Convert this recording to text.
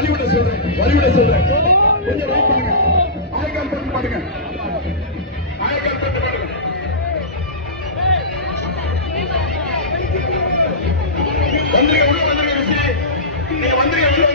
வழிவிட சொல்றேன் கொஞ்சம் வெயிட் பண்ணுங்க. ஆயக்கால் தட்டு பாருங்க, ஆயக்கால் தட்டு பாருங்க. வந்துருங்க, உள்ள வந்துருங்க. நீங்க வந்துருங்க, உள்ள